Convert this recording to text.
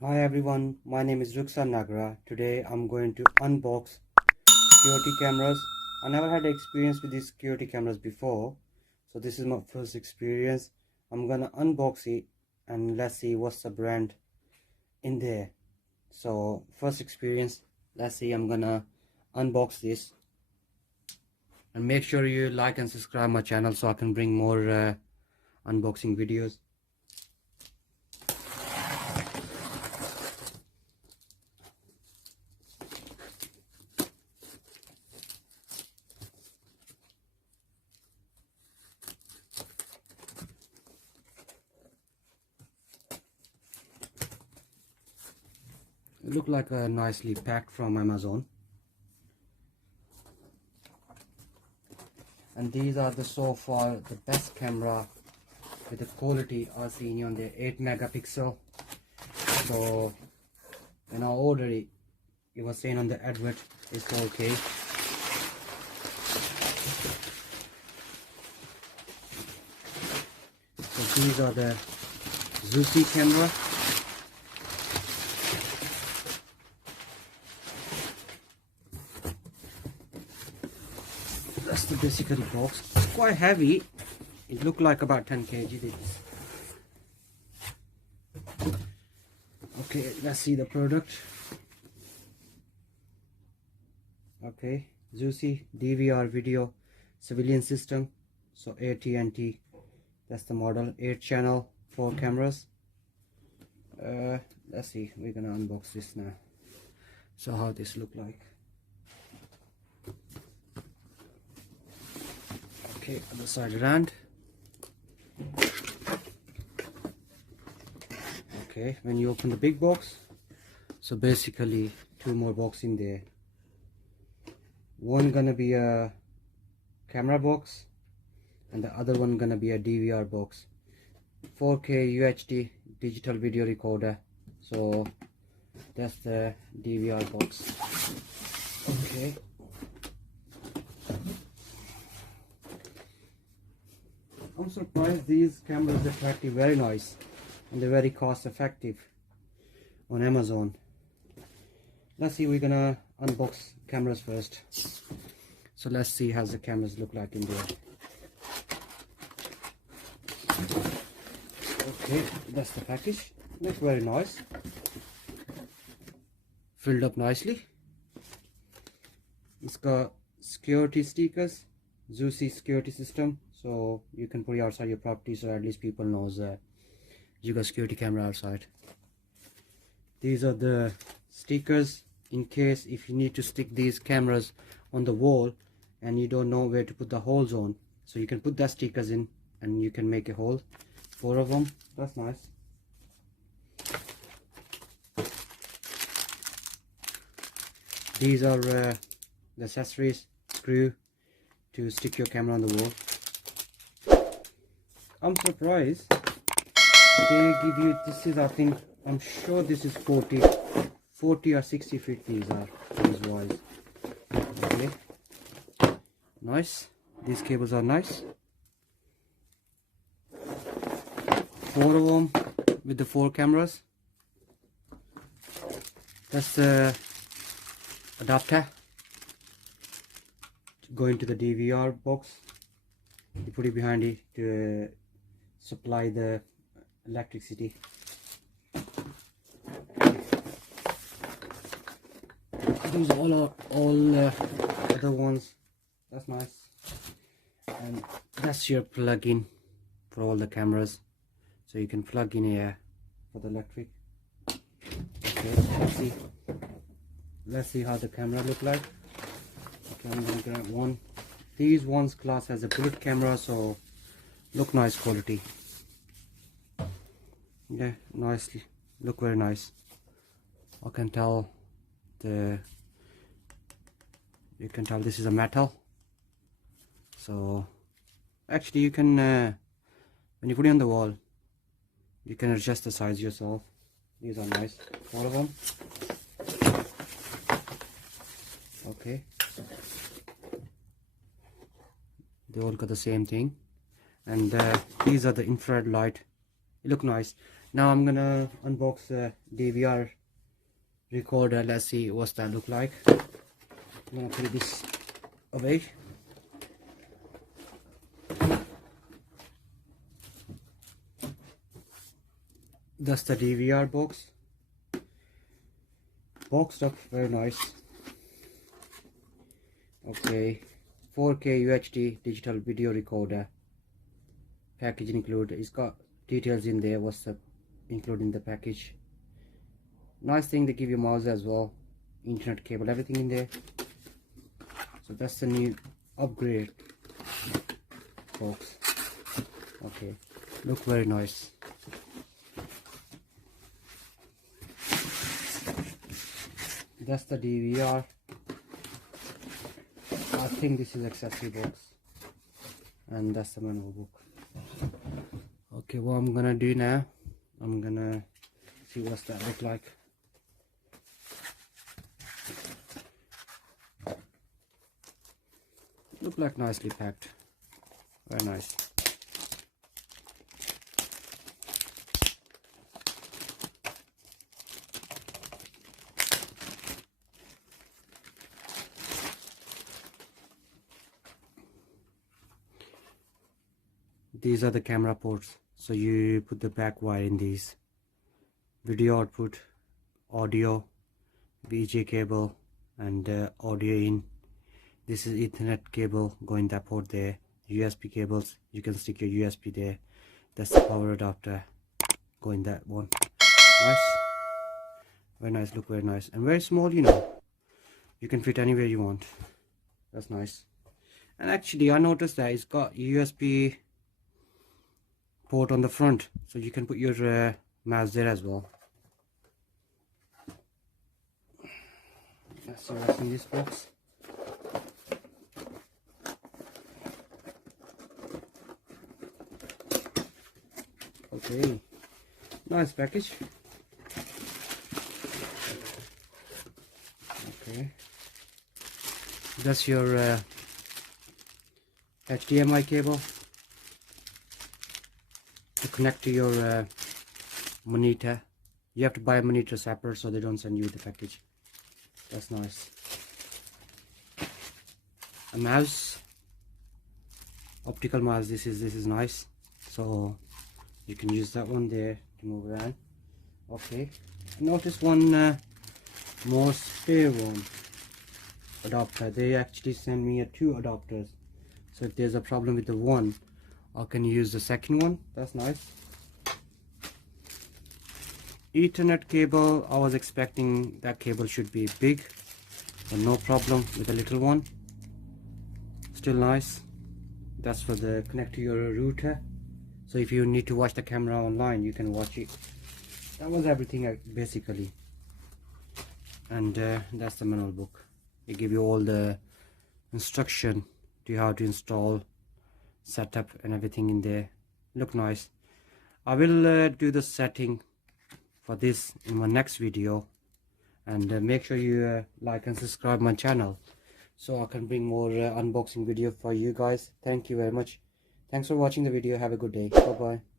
Hi everyone, my name is Ruksan Nagra. Today I'm going to unbox security cameras. I never had experience with these security cameras before, so this is my first experience. I'm gonna unbox it and let's see what's the brand in there. So first experience, let's see. I'm gonna unbox this and make sure you like and subscribe my channel so I can bring more unboxing videos. It look like a nicely packed from Amazon. And these are the so far the best camera with the quality I've seen on the 8 megapixel. So when I ordered it, it was saying on the advert it's 4K. So these are the Zosi camera. That's the basically box. It's quite heavy. It looked like about 10 kg this. Okay, let's see the product. Okay, Zosi DVR video civilian system. So AT&T, that's the model. 8 channel, 4 cameras. Let's see, we're gonna unbox this now. So how this look like. Okay, other side around. Okay, when you open the big box, so basically 2 more boxes in there. One gonna be a camera box and the other one gonna be a DVR box. 4K UHD digital video recorder. So that's the DVR box. Okay. I'm surprised these cameras are actually very nice and they're very cost effective on Amazon. Let's see, we're gonna unbox cameras first. So let's see how the cameras look like in there. Okay, that's the package. Looks very nice. Filled up nicely. It's got security stickers, Zosi security system, so you can put it outside your property so at least people knows you got security camera outside. These are the stickers in case if you need to stick these cameras on the wall and you don't know where to put the holes on, so you can put that stickers in and you can make a hole. 4 of them. That's nice. These are the accessories, screw to stick your camera on the wall. I'm surprised they give you, this is, I think, I'm sure this is 40 or 60 feet these are, these wise. Okay, nice. These cables are nice. 4 of them with the 4 cameras. That's the adapter to go into the DVR box. You put it behind it to supply the electricity. These all are all other ones. That's nice. And that's your plug-in for all the cameras, so you can plug in here for the electric. Okay, let's see how the camera look like. Okay, I'm gonna grab one. These ones class as a bullet camera, so look nice quality. Yeah, nicely, look very nice. I can tell you can tell this is a metal. So actually you can when you put it on the wall you can adjust the size yourself. These are nice, 4 of them. Okay, they all got the same thing. And these are the infrared light. It look nice. Now I'm gonna unbox the DVR recorder. Let's see what's that look like. I'm gonna put this away. That's the DVR box. Boxed up, very nice. Okay, 4K UHD digital video recorder. Package included. It's got details in there. What's up including the package. Nice thing, they give you mouse as well, internet cable, everything in there. So that's the new upgrade box. Okay, look very nice. That's the DVR. I think this is accessory box, and that's the manual book. Okay, what I'm gonna do now, I'm gonna see what's that look like. Look like nicely packed, very nice. These are the camera ports, so you put the back wire in these. Video output, audio, VJ cable, and audio in. This is Ethernet cable going that port there. USB cables, you can stick your USB there. That's the power adapter going that one. Nice, very nice, look very nice, and very small, you know, you can fit anywhere you want. That's nice. And actually I noticed that it's got USB port on the front, so you can put your mouse there as well. Let's see what's in this box. Okay, nice package. Okay, that's your HDMI cable to connect to your monitor. You have to buy a monitor separate, so they don't send you the package. That's nice. A mouse, optical mouse. This is nice, so you can use that one there to move around. Okay, notice one more spare one adapter. They actually send me two adapters, so if there's a problem with the one, I can use the second one. That's nice. Ethernet cable, I was expecting that cable should be big, but no problem with the little one. Still nice. That's for the connect to your router, so if you need to watch the camera online, you can watch it. That was everything basically. And that's the manual book. They give you all the instruction to how to install, setup, and everything in there. Look nice. I will do the setting for this in my next video, and make sure you like and subscribe my channel, so I can bring more unboxing video for you guys. Thank you very much. Thanks for watching the video. Have a good day. Bye bye.